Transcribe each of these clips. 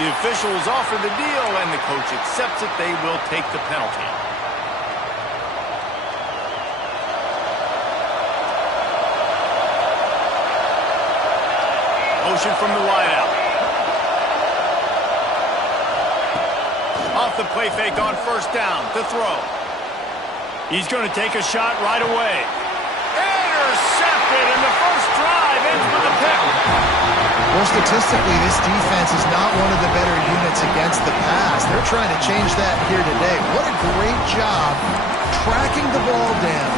The officials offer the deal, and the coach accepts it. They will take the penalty. Motion from the wideout. Off the play fake on first down. The throw. He's going to take a shot right away. Intercepted, and the first drive ends with a pick. Well, statistically, this defense is not one of the better units against the pass. They're trying to change that here today. What a great job tracking the ball down,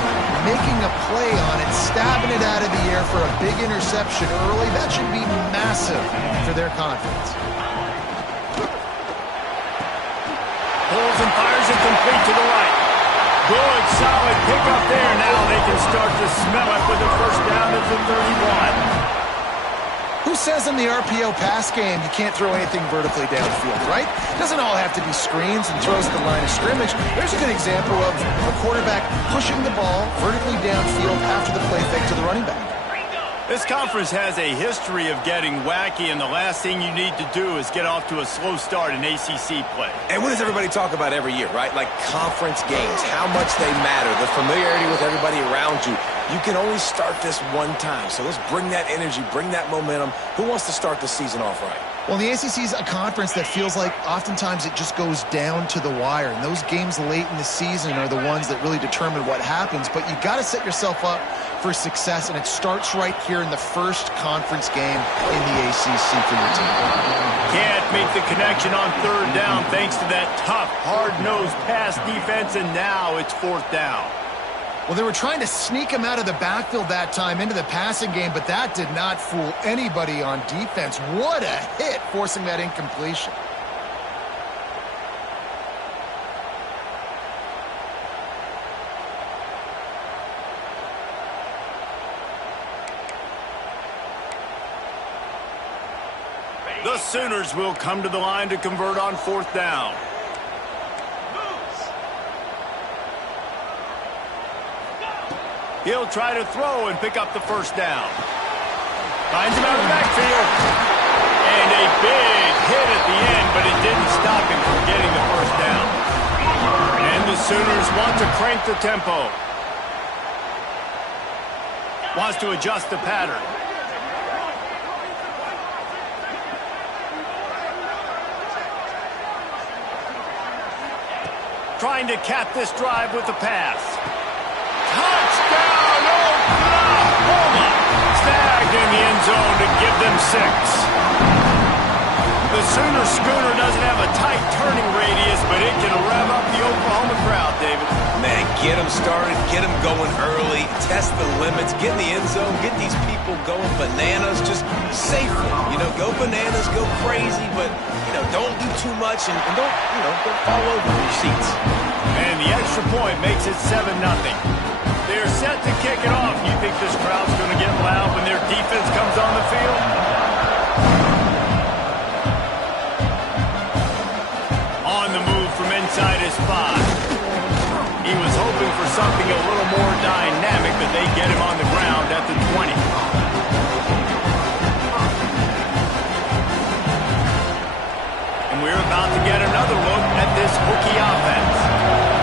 making a play on it, stabbing it out of the air for a big interception early. That should be massive for their confidence. Pulls and fires it complete to the right. Good, solid pickup there. Now they can start to smell it with a first down at the 31. Who says in the RPO pass game you can't throw anything vertically downfield, right? It doesn't all have to be screens and throws at the line of scrimmage. There's a good example of a quarterback pushing the ball vertically downfield after the play fake to the running back. This conference has a history of getting wacky, and the last thing you need to do is get off to a slow start in ACC play. And what does everybody talk about every year, right? Like conference games, how much they matter, the familiarity with everybody around you. You can only start this one time, so let's bring that energy, bring that momentum. Who wants to start the season off right? Well, the ACC is a conference that feels like oftentimes it just goes down to the wire, and those games late in the season are the ones that really determine what happens. But you got to set yourself up for success, and it starts right here in the first conference game in the ACC for your team. Can't make the connection on third down thanks to that tough, hard-nosed pass defense, and now it's fourth down. Well, they were trying to sneak him out of the backfield that time into the passing game, but that did not fool anybody on defense. What a hit, forcing that incompletion. The Sooners will come to the line to convert on fourth down. He'll try to throw and pick up the first down. Finds him out of the backfield. And a big hit at the end, but it didn't stop him from getting the first down. And the Sooners want to crank the tempo. Wants to adjust the pattern. Trying to cap this drive with the pass. Touchdown, Oklahoma! Snagged in the end zone to give them 6. The Sooner schooner doesn't have a tight turning radius, but it can rev up the Oklahoma crowd, David. Man, get them started, get them going early, test the limits, get in the end zone, get these people going bananas, just safely. You know, go bananas, go crazy, but, you know, don't do too much and don't, don't fall over your seats. And the extra point makes it 7-0. They're set to kick it off. You think this crowd's going to get loud when their defense comes on the field? On the move from inside his 5. He was hoping for something a little more dynamic, but they get him on the ground at the 20. And we're about to get another look at this Hokie offense.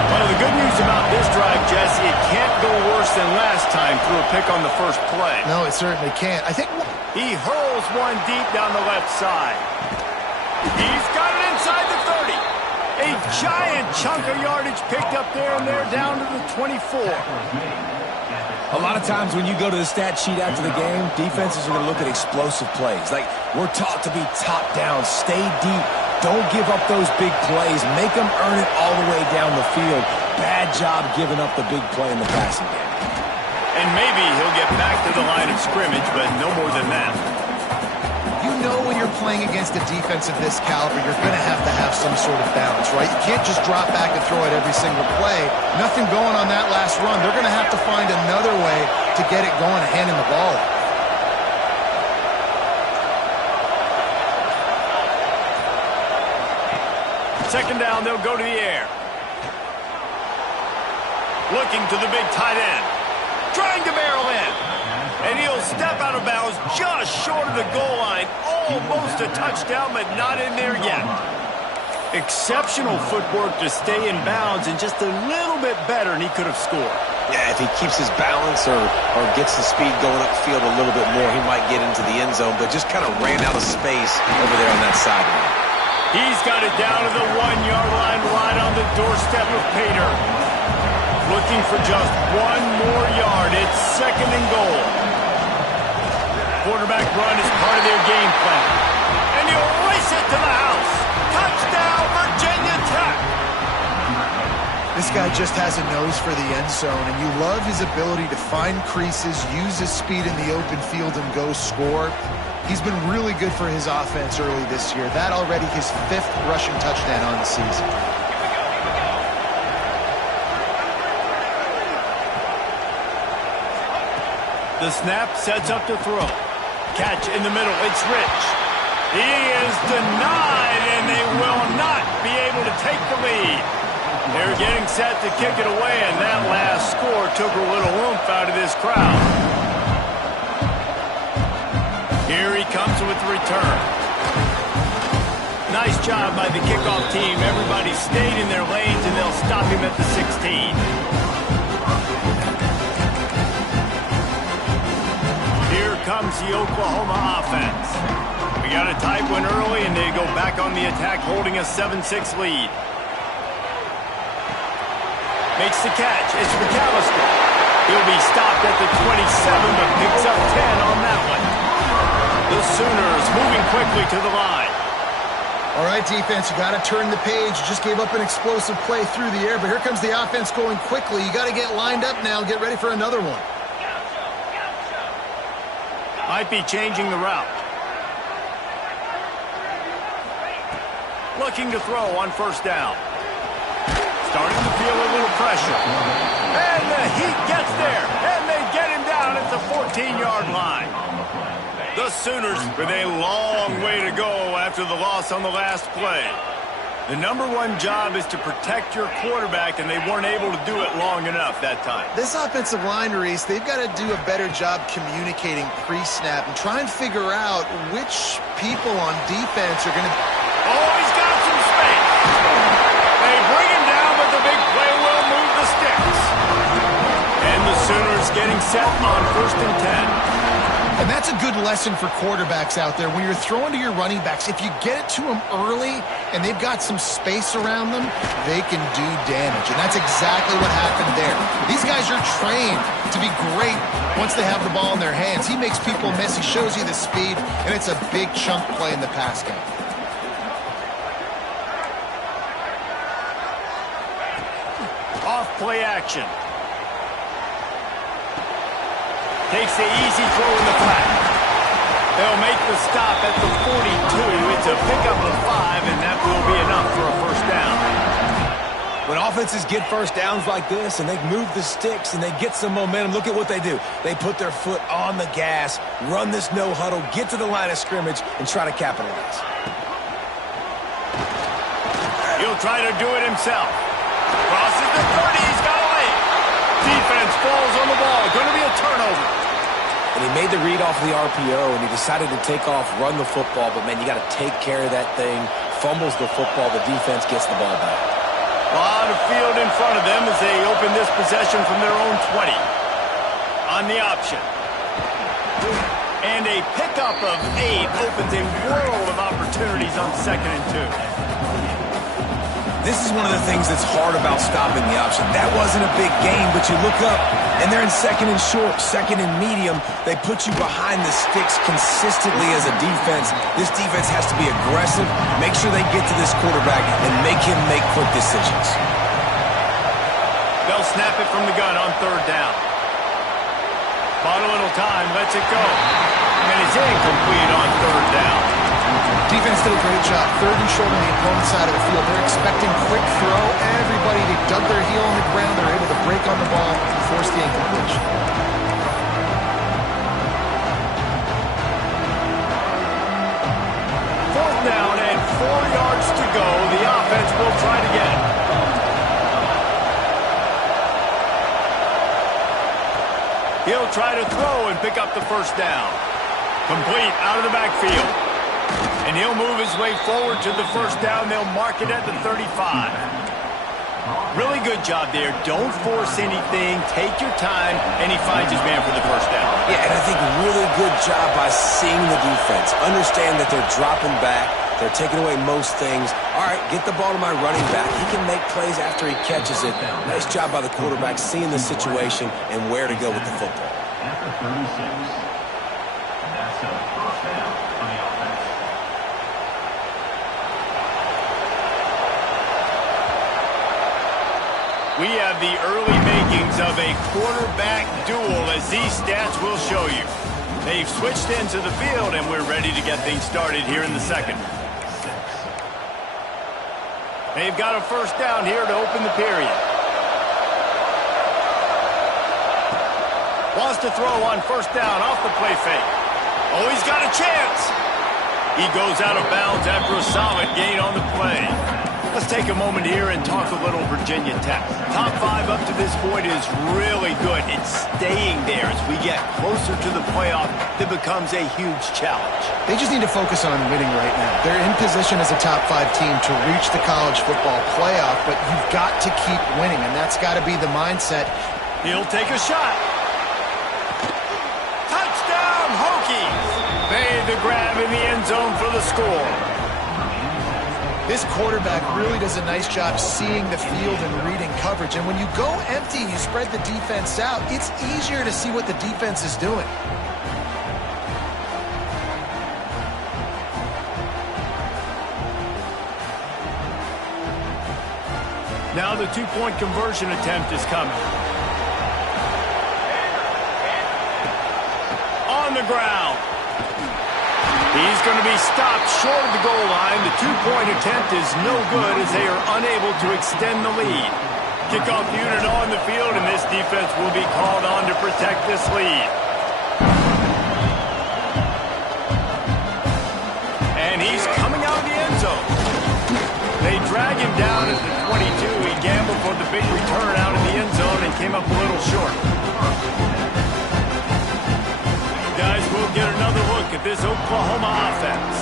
Well, the good news about this drive, Jesse, it can't go worse than last time through a pick on the first play. No, it certainly can't. I think he hurls one deep down the left side. He's got it inside the 30. A giant chunk of yardage picked up there, and they're down to the 24. A lot of times when you go to the stat sheet after the game, defenses are going to look at explosive plays. Like, we're taught to be top down, stay deep. Don't give up those big plays. Make them earn it all the way down the field. Bad job giving up the big play in the passing game. And maybe he'll get back to the line of scrimmage, but no more than that. You know when you're playing against a defense of this caliber, you're going to have some sort of balance, right? You can't just drop back and throw it every single play. Nothing going on that last run. They're going to have to find another way to get it going and hand him the ball. Second down, they'll go to the air. Looking to the big tight end. Trying to barrel in. And he'll step out of bounds just short of the goal line. Almost a touchdown, but not in there yet. Exceptional footwork to stay in bounds, and just a little bit better, and he could have scored. Yeah, if he keeps his balance or gets the speed going upfield a little bit more, he might get into the end zone, but just kind of ran out of space over there on that sideline. He's got it down to the 1-yard line, right on the doorstep of Pater. Looking for just one more yard. It's 2nd and goal. Quarterback run is part of their game plan. And he'll race it to the house. Touchdown, Virginia Tech. This guy just has a nose for the end zone, and you love his ability to find creases, use his speed in the open field, and go score. He's been really good for his offense early this year. That already his 5th rushing touchdown on the season. The snap sets up to throw. Catch in the middle. It's Rich. He is denied, and they will not be able to take the lead. They're getting set to kick it away, and that last score took a little oomph out of this crowd. Here he comes with the return. Nice job by the kickoff team. Everybody stayed in their lanes, and they'll stop him at the 16. Here comes the Oklahoma offense. We got a tight one early, and they go back on the attack, holding a 7-6 lead. Makes the catch. It's McAllister. He'll be stopped at the 27, but picks up 10 on that one. The Sooners moving quickly to the line. All right, defense, you got to turn the page. You just gave up an explosive play through the air, but here comes the offense going quickly. You got to get lined up now, get ready for another one. Might be changing the route. Looking to throw on 1st down. Starting to feel a little pressure. And the Heat gets there. And they get him down at the 14-yard line. The Sooners with a long way to go after the loss on the last play. The #1 job is to protect your quarterback, and they weren't able to do it long enough that time. This offensive line, Reese, they've got to do a better job communicating pre-snap and try and figure out which people on defense are going to... Oh, he's got some space. They bring him down, but the big play will move the sticks. And the Sooners getting set on 1st and 10. And that's a good lesson for quarterbacks out there. When you're throwing to your running backs, if you get it to them early and they've got some space around them, they can do damage. And that's exactly what happened there. These guys are trained to be great once they have the ball in their hands. He makes people miss. He shows you the speed, and it's a big chunk play in the pass game. Off play action. Takes the easy throw in the flat. They'll make the stop at the 42. It's a pickup of 5, and that will be enough for a 1st down. When offenses get 1st downs like this and they move the sticks and they get some momentum, look at what they do. They put their foot on the gas, run this no huddle, get to the line of scrimmage, and try to capitalize. He'll try to do it himself. Crosses the 30. He's got a lead. Defense falls on the ball. Going to be a turnover. And he made the read off the RPO, and he decided to take off, run the football. But, man, you got to take care of that thing. Fumbles the football. The defense gets the ball back. A lot of field in front of them as they open this possession from their own 20. On the option. And a pickup of 8 opens a world of opportunities on 2nd and 2. This is one of the things that's hard about stopping the option. That wasn't a big gain, but you look up, and they're in 2nd and short, 2nd and medium. They put you behind the sticks consistently as a defense. This defense has to be aggressive, make sure they get to this quarterback, and make him make quick decisions. They'll snap it from the gun on 3rd down. Bought a little time, lets it go. And it's incomplete on 3rd down. Defense did a great job. 3rd and short on the opponent's side of the field. They're expecting quick throw. Everybody, they dug their heel on the ground. They're able to break on the ball and force the incompletion. 4th down and 4 yards to go. The offense will try to get it. He'll try to throw and pick up the 1st down. Complete out of the backfield. And he'll move his way forward to the first down. They'll mark it at the 35. Really good job there. Don't force anything. Take your time, and he finds his man for the first down. Yeah, and I think really good job by seeing the defense. Understand that they're dropping back. They're taking away most things. All right, get the ball to my running back. He can make plays after he catches it. Nice job by the quarterback seeing the situation and where to go with the football. After 36, that's a first down on the offense. We have the early makings of a quarterback duel, as these stats will show you. They've switched into the field, and we're ready to get things started here in the second. They've got a first down here to open the period. Wants to throw on first down off the play fake. Oh, he's got a chance. He goes out of bounds after a solid gain on the play. Let's take a moment here and talk a little Virginia Tech. Top 5 up to this point is really good. It's staying there. As we get closer to the playoff, it becomes a huge challenge. They just need to focus on winning right now. They're in position as a top 5 team to reach the college football playoff, but you've got to keep winning, and that's got to be the mindset. He'll take a shot. Touchdown, Hokies! Made the grab in the end zone for the score. This quarterback really does a nice job seeing the field and reading coverage. And when you go empty and you spread the defense out, it's easier to see what the defense is doing. Now the two-point conversion attempt is coming. On the ground. He's going to be stopped short of the goal line. The two-point attempt is no good as they are unable to extend the lead. Kickoff unit on the field, and this defense will be called on to protect this lead. And he's coming out of the end zone. They drag him down at the 22. He gambled for the big return out of the end zone and came up a little short. Guys, we'll get another look at this Oklahoma offense.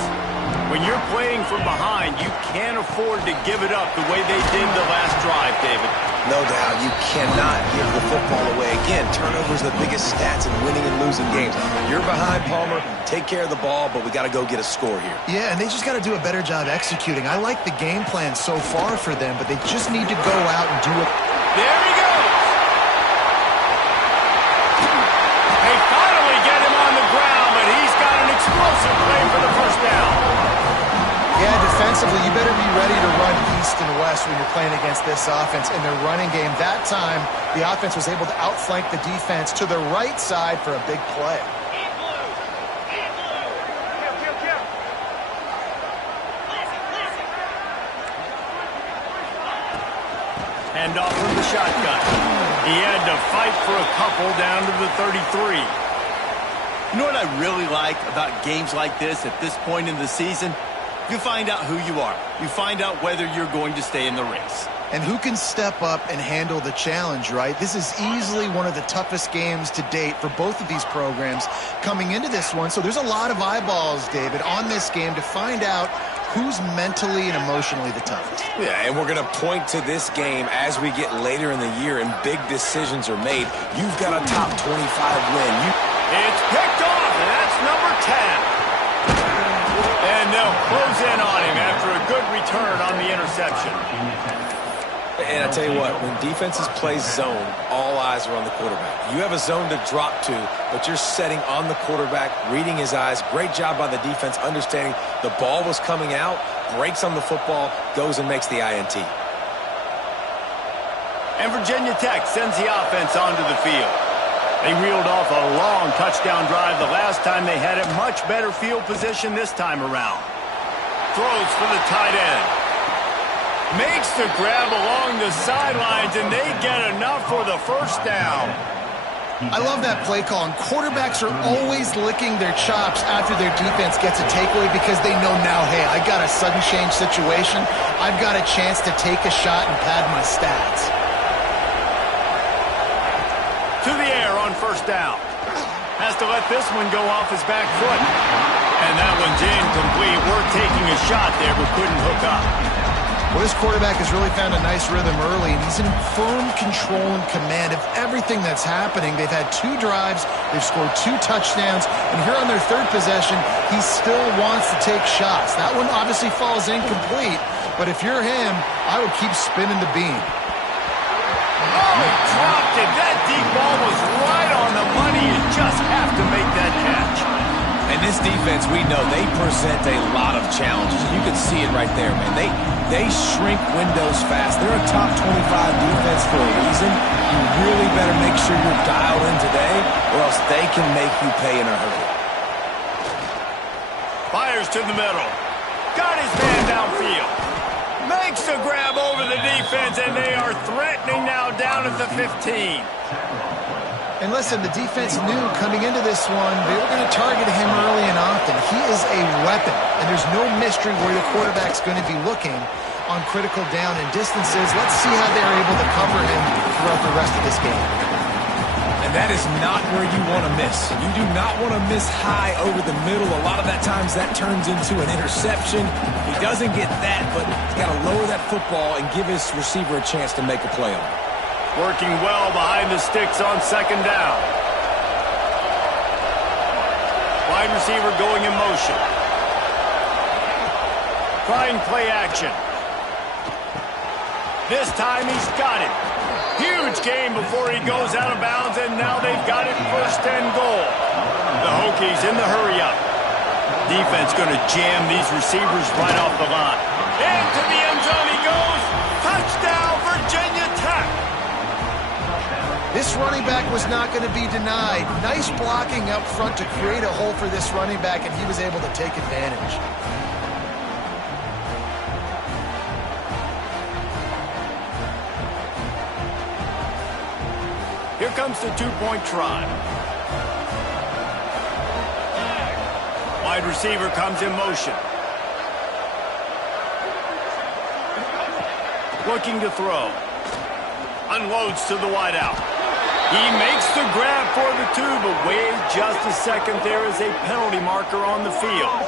When you're playing from behind, you can't afford to give it up the way they did the last drive, David. No doubt, you cannot give the football away. Again, turnovers are the biggest stats in winning and losing games. You're behind, Palmer. Take care of the ball, but we got to go get a score here. Yeah, and they just got to do a better job executing. I like the game plan so far for them, but they just need to go out and do it. There he goes. They finally get him on the ground, but he's got an explosive play for the first down. Yeah, defensively, you better be ready to run east and west when you're playing against this offense in their running game. That time, the offense was able to outflank the defense to the right side for a big play. Hand off from the shotgun. He had to fight for a couple down to the 33. You know what I really like about games like this at this point in the season? You find out who you are. You find out whether you're going to stay in the race. And who can step up and handle the challenge, right? This is easily one of the toughest games to date for both of these programs coming into this one. So there's a lot of eyeballs, David, on this game to find out who's mentally and emotionally the toughest. Yeah, and we're going to point to this game as we get later in the year and big decisions are made. You've got a top 25 win. It's picked off, and that's number 10. And they'll close in on him after a good return on the interception. And I tell you what, when defenses play zone, all eyes are on the quarterback. You have a zone to drop to, but you're setting on the quarterback, reading his eyes. Great job by the defense, understanding the ball was coming out, breaks on the football, goes and makes the INT. And Virginia Tech sends the offense onto the field. They reeled off a long touchdown drive the last time they had it. Much better field position this time around. Throws for the tight end. Makes the grab along the sidelines, and they get enough for the first down. I love that play call, and quarterbacks are always licking their chops after their defense gets a takeaway because they know now, hey, I got a sudden change situation. I've got a chance to take a shot and pad my stats. To the air on first down. Has to let this one go off his back foot. And that one's incomplete. We're taking a shot there, but couldn't hook up. Well, this quarterback has really found a nice rhythm early, and he's in firm control and command of everything that's happening. They've had 2 drives, they've scored 2 touchdowns, and here on their 3rd possession, he still wants to take shots. That one obviously falls incomplete, but if you're him, I would keep spinning the beam. Oh, he dropped it. That deep ball was right on the money. You just have to make that catch. And this defense, we know, they present a lot of challenges. You can see it right there, man. They shrink windows fast. They're a top 25 defense for a reason. You really better make sure you're dialed in today, or else they can make you pay in a hurry. Fires to the middle. Got his man downfield. Makes the grab over the defense, and they are threatening now down at the 15. And listen, the defense knew coming into this one, they were going to target him early and often. He is a weapon, and there's no mystery where the quarterback's going to be looking on critical down and distances. Let's see how they're able to cover him throughout the rest of this game. And that is not where you want to miss. You do not want to miss high over the middle. A lot of that times that turns into an interception. He doesn't get that, but he's got to lower that football and give his receiver a chance to make a play on it. Working well behind the sticks on 2nd down. Wide receiver going in motion. Trying play action. This time he's got it. Huge gain before he goes out of bounds, and now they've got it 1st and goal. The Hokies in the hurry up. Defense going to jam these receivers right off the line. Into the end zone he goes. Touchdown, Virginia Tech. This running back was not going to be denied. Nice blocking up front to create a hole for this running back, and he was able to take advantage. Here comes the 2-point try. Wide receiver comes in motion. Looking to throw. Unloads to the wideout. He makes the grab for the 2, but wait just a second. There is a penalty marker on the field.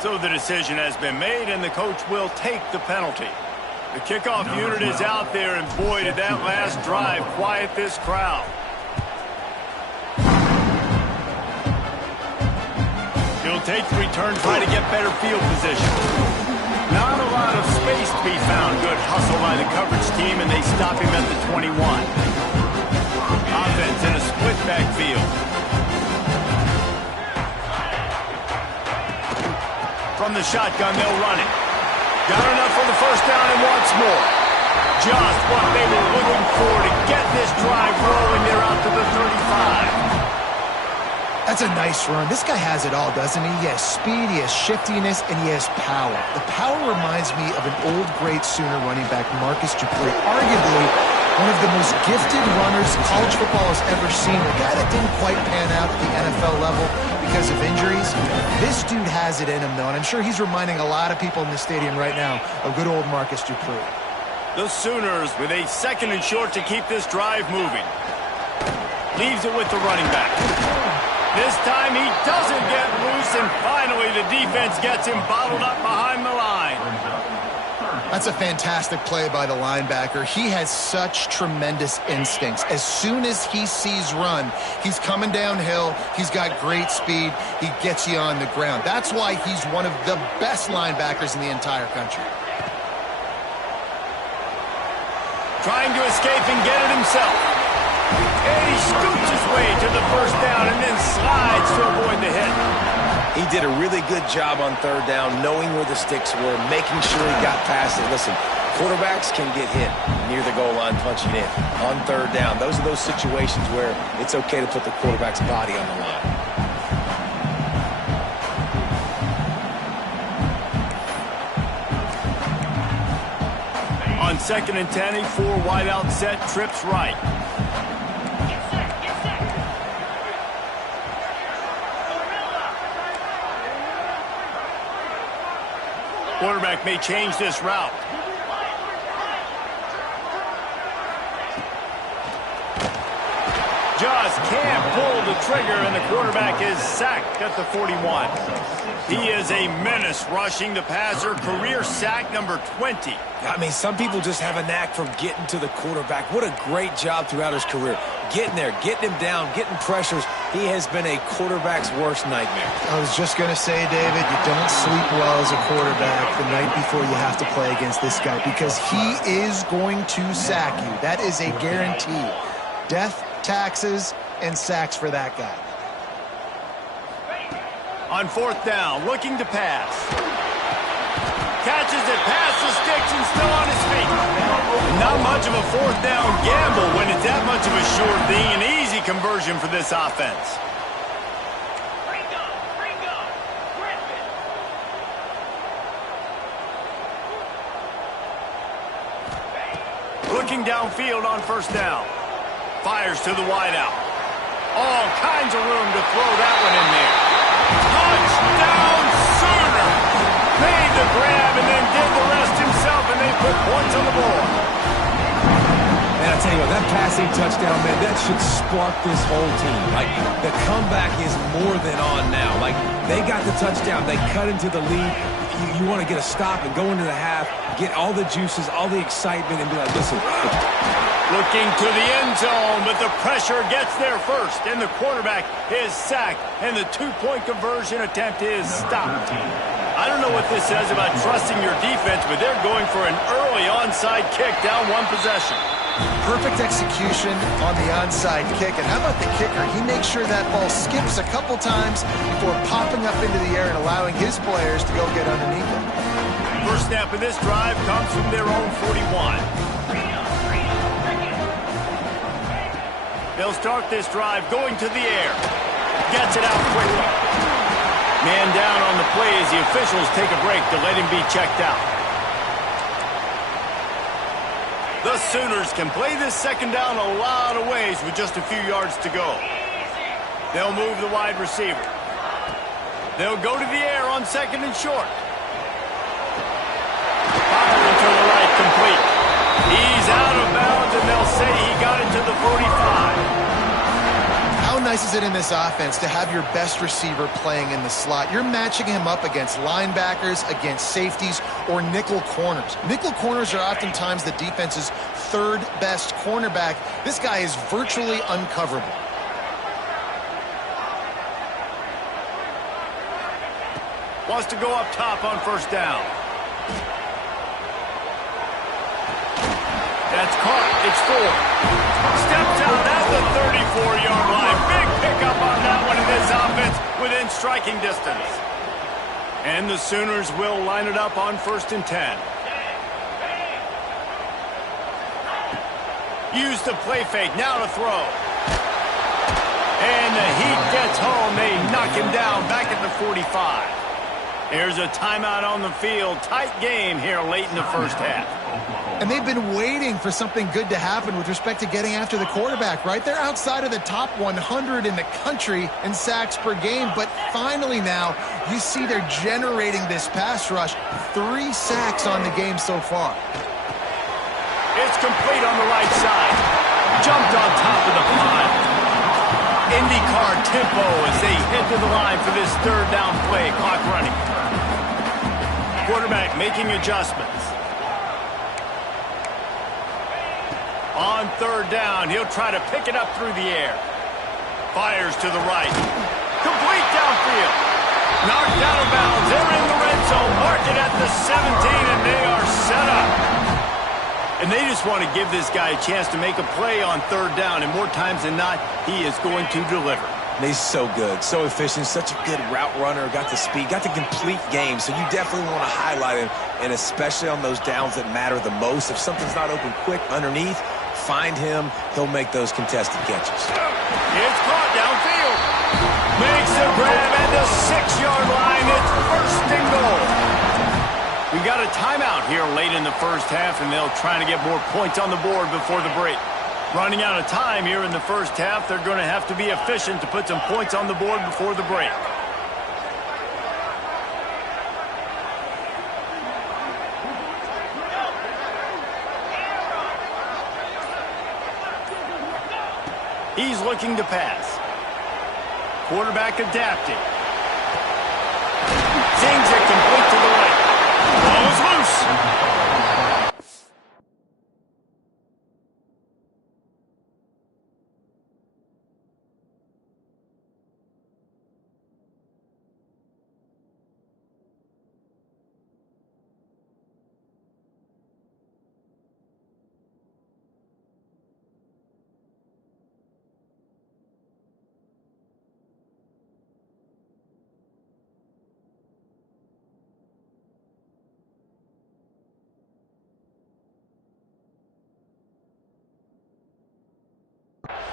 So the decision has been made, and the coach will take the penalty. The kickoff unit is out there, and boy, did that last drive quiet this crowd. He'll take the return, try to get better field position. Not a lot of space to be found. Good hustle by the coverage team, and they stop him at the 21. Offense in a split backfield. From the shotgun, they'll run it. Got enough for the 1st down and wants more. Just what they were looking for to get this drive rolling. They're out to the 35. That's a nice run. This guy has it all, doesn't he? He has speed, he has shiftiness, and he has power. The power reminds me of an old great Sooner running back, Marcus Dupree. Arguably one of the most gifted runners college football has ever seen. A guy that didn't quite pan out at the NFL level because of injuries. This dude has it in him, though, and I'm sure he's reminding a lot of people in the stadium right now of good old Marcus Dupree. The Sooners with a 2nd and short to keep this drive moving. Leaves it with the running back. This time he doesn't get loose, and finally the defense gets him bottled up behind the line. That's a fantastic play by the linebacker. He has such tremendous instincts. As soon as he sees run, he's coming downhill. He's got great speed. He gets you on the ground. That's why he's one of the best linebackers in the entire country. Trying to escape and get it himself. And he scoots his way to the 1st down and then slides to avoid the hit. He did a really good job on 3rd down, knowing where the sticks were, making sure he got past it. Listen, quarterbacks can get hit near the goal line punching in. On 3rd down, those are those situations where it's okay to put the quarterback's body on the line. On 2nd and 10, a 4 wide out set, trips right. Quarterback may change this route. Just can't pull the trigger, and the quarterback is sacked at the 41. He is a menace rushing the passer. Career sack number 20. I mean, some people just have a knack for getting to the quarterback. What a great job throughout his career. Getting there, getting him down, getting pressures. He has been a quarterback's worst nightmare. I was just going to say, David, you don't sleep well as a quarterback the night before you have to play against this guy because he is going to sack you. That is a guarantee. Death, taxes, and sacks for that guy. On fourth down, looking to pass. Catches it, past the sticks, and still on his feet. Not much of a fourth down gamble when it's that much of a sure thing. An easy conversion for this offense. Looking downfield on first down. Fires to the wideout. All kinds of room to throw that one in there. Touchdown Sooners! Made the grab and then did the rest himself, and they put points on the board. Man, I tell you what, that passing touchdown, man, that should spark this whole team. Like, the comeback is more than on now. Like, they got the touchdown. They cut into the lead. You want to get a stop and go into the half, get all the juices, all the excitement, and be like, listen. Looking to the end zone, but the pressure gets there first, and the quarterback is sacked, and the two-point conversion attempt is stopped. I don't know what this says about trusting your defense, but they're going for an early onside kick down one possession. Perfect execution on the onside kick. And how about the kicker? He makes sure that ball skips a couple times before popping up into the air and allowing his players to go get underneath it. First snap of this drive comes from their own 41. They'll start this drive going to the air. Gets it out quickly. Man down on the play as the officials take a break to let him be checked out. The Sooners can play this second down a lot of ways with just a few yards to go. They'll move the wide receiver. They'll go to the air on second and short. Firing to the right, complete. He's out of bounds, and they'll say he got it to the 45. How nice is it in this offense to have your best receiver playing in the slot? You're matching him up against linebackers, against safeties, or nickel corners. Nickel corners are oftentimes the defense's third best cornerback. This guy is virtually uncoverable. Wants to go up top on first down. That's caught. It's 4. Steps out at the 34-yard line. Big pickup on that one in this offense within striking distance. And the Sooners will line it up on 1st and 10. Use the play fake. Now to throw. And the heat gets home. They knock him down back at the 45. There's a timeout on the field. Tight game here late in the first half. And they've been waiting for something good to happen with respect to getting after the quarterback, right? They're outside of the top 100 in the country in sacks per game, but finally now you see they're generating this pass rush. 3 sacks on the game so far. It's complete on the right side. Jumped on top of the pile. IndyCar tempo as they head to the line for this third down play. Clock running. Quarterback making adjustments. On third down, he'll try to pick it up through the air. Fires to the right. Complete downfield. Knocked out of bounds. They're in the red zone. Mark it at the 17, and they are set up. And they just want to give this guy a chance to make a play on third down, and more times than not, he is going to deliver. He's so good, so efficient, such a good route runner, got the speed, got the complete game, so you definitely want to highlight him, and especially on those downs that matter the most. If something's not open quick underneath, find him, he'll make those contested catches. It's caught downfield. Makes the grab at the 6-yard line. It's 1st and goal. We got a timeout here late in the first half, and they'll try to get more points on the board before the break. Running out of time here in the first half, they're going to have to be efficient to put some points on the board before the break. He's looking to pass. Quarterback adapting. Sings it complete to the right. Ball is loose.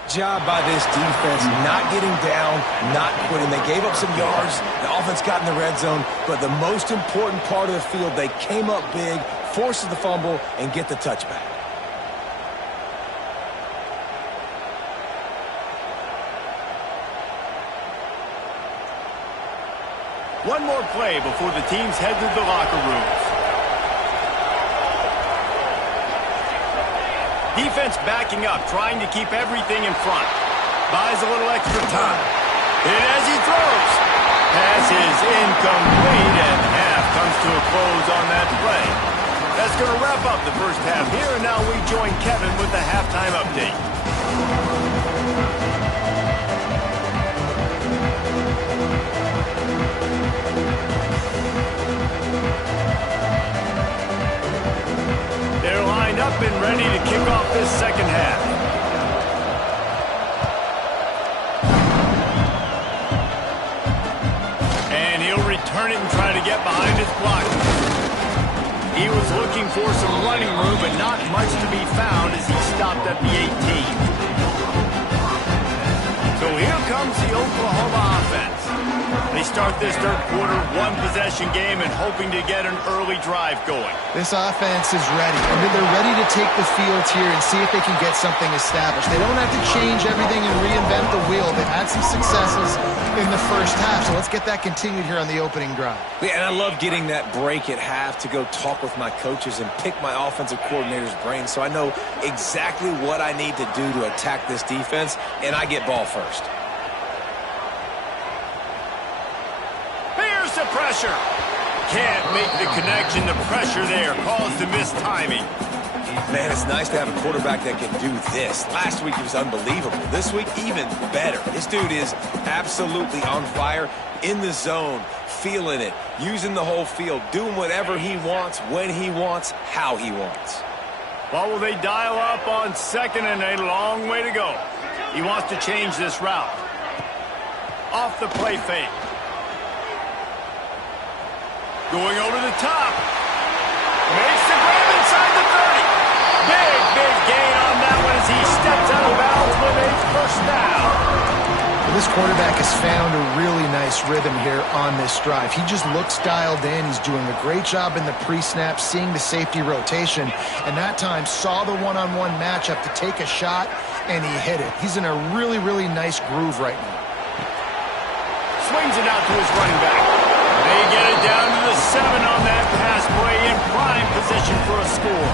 Job by this defense, not getting down, not quitting. They gave up some yards. The offense got in the red zone, but the most important part of the field, they came up big, forced the fumble, and get the touchback. One more play before the teams head to the locker rooms. Defense backing up, trying to keep everything in front. Buys a little extra time. And as he throws, pass is incomplete, and half comes to a close on that play. That's going to wrap up the first half here, and now we join Kevin with the halftime update. They're lined up and ready to kick off this second half. And he'll return it and try to get behind his blocker. He was looking for some running room, but not much to be found as he stopped at the 18. So here comes the Oklahoma offense. They start this third quarter, one-possession game, and hoping to get an early drive going. This offense is ready. I mean, they're ready to take the field here and see if they can get something established. They don't have to change everything and reinvent the wheel. They've had some successes in the first half, so let's get that continued here on the opening drive. Yeah, and I love getting that break at half to go talk with my coaches and pick my offensive coordinator's brain so I know exactly what I need to do to attack this defense, and I get ball first. Here's the pressure. Can't make the connection. The pressure there caused the missed timing. Man, it's nice to have a quarterback that can do this. Last week he was unbelievable. This week, even better. This dude is absolutely on fire, in the zone, feeling it, using the whole field, doing whatever he wants, when he wants, how he wants. What will they dial up on second and a long way to go? He wants to change this route. Off the play fake. Going over the top. Makes the grab inside the 30. Big gain on that one as he steps out of bounds with a first down. Well, this quarterback has found a really nice rhythm here on this drive. He just looks dialed in. He's doing a great job in the pre-snap, seeing the safety rotation, and that time saw the one-on-one matchup to take a shot, and he hit it. He's in a really nice groove right now. Swings it out to his running back. They get it down to the 7 on that pass play, in prime position for a score.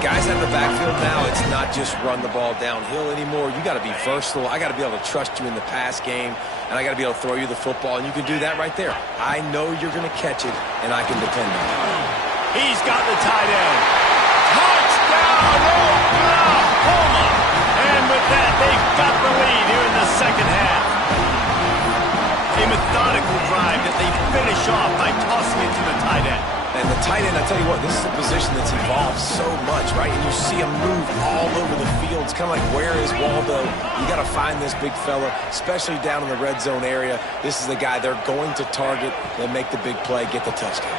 Guys out of the backfield now, it's not just run the ball downhill anymore. You got to be versatile. I got to be able to trust you in the pass game, and I got to be able to throw you the football, and you can do that right there. I know you're going to catch it, and I can depend on it. He's got the tight end. Touchdown, Oklahoma! And with that, they've got the lead here in the second half. A methodical drive that they finish off by tossing it to the tight end. And the tight end, I tell you what, this is a position that's evolved so much, right? And you see him move all over the field. It's kind of like, where is Waldo? You got to find this big fella, especially down in the red zone area. This is the guy they're going to target. They make the big play, get the touchdown.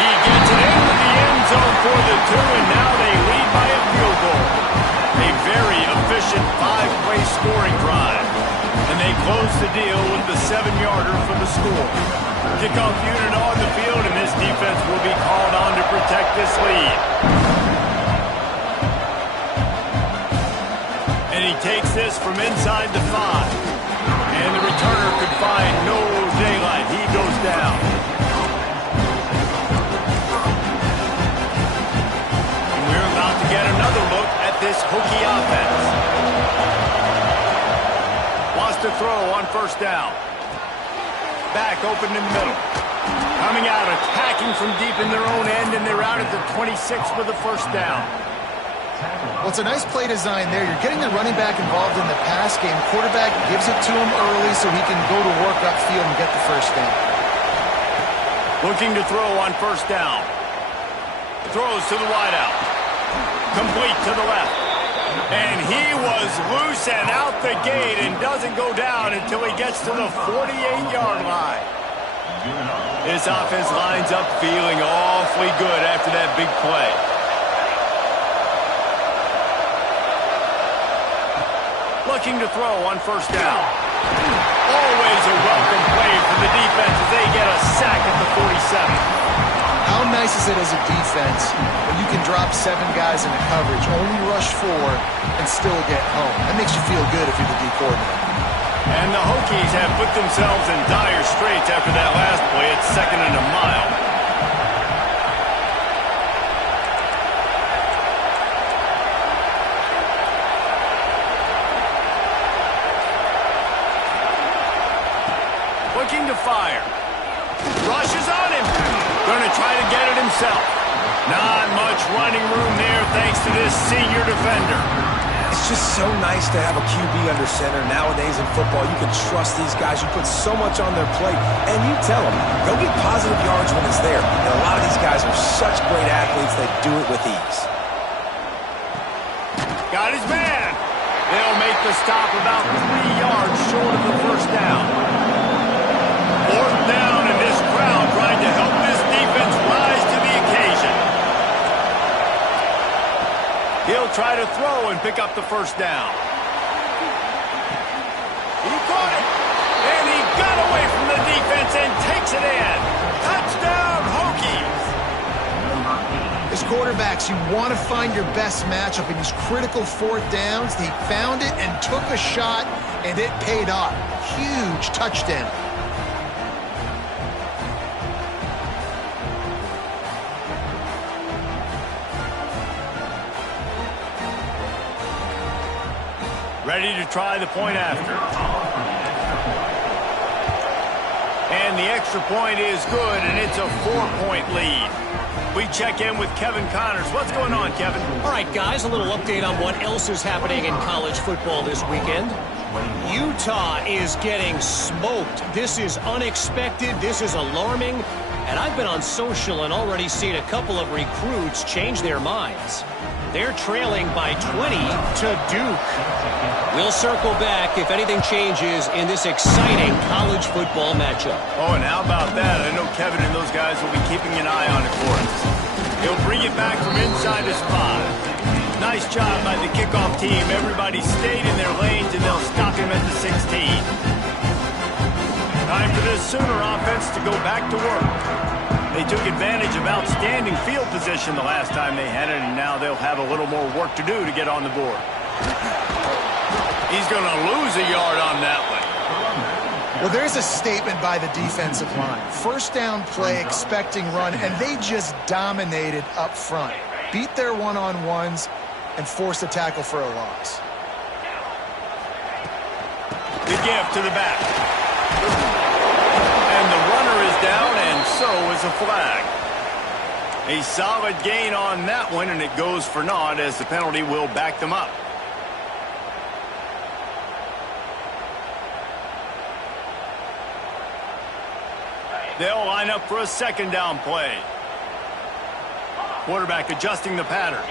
He gets it into the end zone for the 2, and now they lead by a field goal. A very efficient 5-play scoring drive. And they close the deal with the 7-yarder for the score. Kickoff unit on the field, and this defense will be called on to protect this lead. And he takes this from inside the 5. And the returner could find no daylight. He goes down. And we're about to get another look at this Hokie offense. To throw on first down. Back open in the middle. Coming out, attacking from deep in their own end, and they're out at the 26 for the first down. Well, it's a nice play design there. You're getting the running back involved in the pass game. Quarterback gives it to him early so he can go to work upfield and get the first down. Looking to throw on first down. Throws to the wideout. Complete to the left. And he was loose and out the gate and doesn't go down until he gets to the 48-yard line. This offense lines up feeling awfully good after that big play. Looking to throw on first down. Always a welcome play from the defense as they get a sack at the 47. How nice is it as a defense when you can drop 7 guys into coverage, only rush 4, and still get home? That makes you feel good if you're the D coordinator. And the Hokies have put themselves in dire straits after that last play. It's 2nd and a mile. Looking to fire. Rushes on him. Going to try to get it himself. Not much running room there thanks to this senior defender. It's just so nice to have a QB under center. Nowadays in football, you can trust these guys. You put so much on their plate, and you tell them, go get positive yards when it's there. And a lot of these guys are such great athletes, they do it with ease. Got his man. They'll make the stop about 3 yards short of the first down. 4th down, and this crowd trying to help this defense rise to the occasion. He'll try to throw and pick up the first down. He caught it, and he got away from the defense and takes it in. Touchdown, Hokies! As quarterbacks, you want to find your best matchup in these critical 4th downs. He found it and took a shot, and it paid off. Huge touchdown. Ready to try the point after. And the extra point is good, and it's a 4-point lead. We check in with Kevin Connors. What's going on, Kevin? All right, guys, a little update on what else is happening in college football this weekend. Utah is getting smoked. This is unexpected. This is alarming. And I've been on social and already seen a couple of recruits change their minds. They're trailing by 20 to Duke. We'll circle back if anything changes in this exciting college football matchup. Oh, and how about that? I know Kevin and those guys will be keeping an eye on it for us. He'll bring it back from inside his 5. Nice job by the kickoff team. Everybody stayed in their lanes, and they'll stop him at the 16. Time for this Sooner offense to go back to work. They took advantage of outstanding field position the last time they had it, and now they'll have a little more work to do to get on the board. He's going to lose a yard on that one. Well, there's a statement by the defensive line. First down play, expecting run, and they just dominated up front. Beat their one-on-ones and forced a tackle for a loss. The give to the back. And the runner is down, and so is a flag. A solid gain on that one, and it goes for naught as the penalty will back them up. They'll line up for a 2nd down play. Quarterback adjusting the pattern.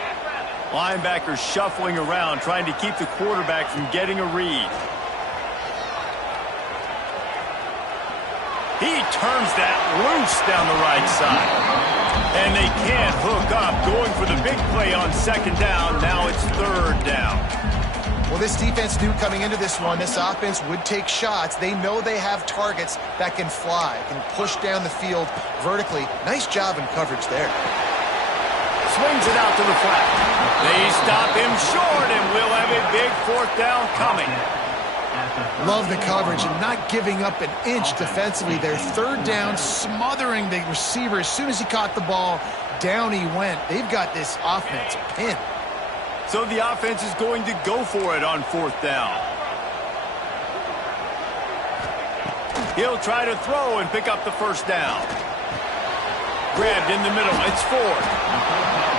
Linebackers shuffling around, trying to keep the quarterback from getting a read. He turns that loose down the right side. And they can't hook up, going for the big play on 2nd down. Now it's 3rd down. Well, this defense knew coming into this one, this offense would take shots. They know they have targets that can fly, can push down the field vertically. Nice job in coverage there. Swings it out to the flat. They stop him short, and we'll have a big 4th down coming. Love the coverage and not giving up an inch defensively. Their 3rd down, smothering the receiver. As soon as he caught the ball, down he went. They've got this offense pinned. So the offense is going to go for it on 4th down. He'll try to throw and pick up the first down. Grabbed in the middle. It's Ford.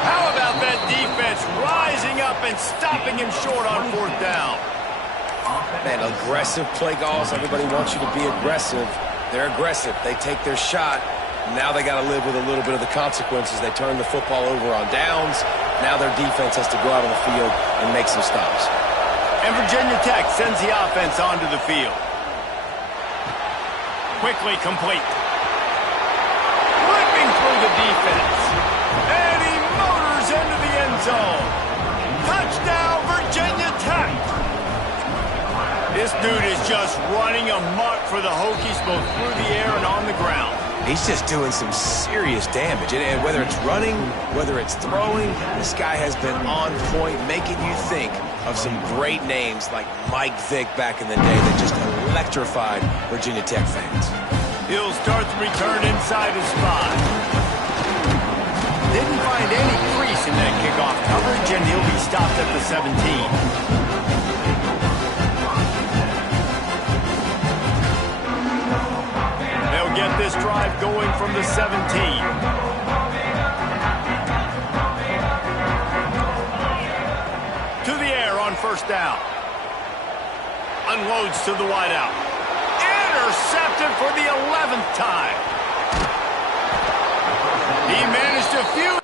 How about that defense rising up and stopping him short on fourth down? Man, aggressive play calls. Everybody wants you to be aggressive. They're aggressive. They take their shot. Now they got to live with a little bit of the consequences. They turn the football over on downs. Now their defense has to go out on the field and make some stops. And Virginia Tech sends the offense onto the field. Quickly complete. Ripping through the defense. And he motors into the end zone. Touchdown, Virginia Tech. This dude is just running amok for the Hokies both through the air and on the ground. He's just doing some serious damage. And whether it's running, whether it's throwing, this guy has been on point, making you think of some great names like Mike Vick back in the day that just electrified Virginia Tech fans. He'll start the return inside his 5. Didn't find any crease in that kickoff coverage, and he'll be stopped at the 17. Get this drive going from the 17. To the air on first down. Unloads to the wideout. Intercepted for the 11th time. He managed to fuse.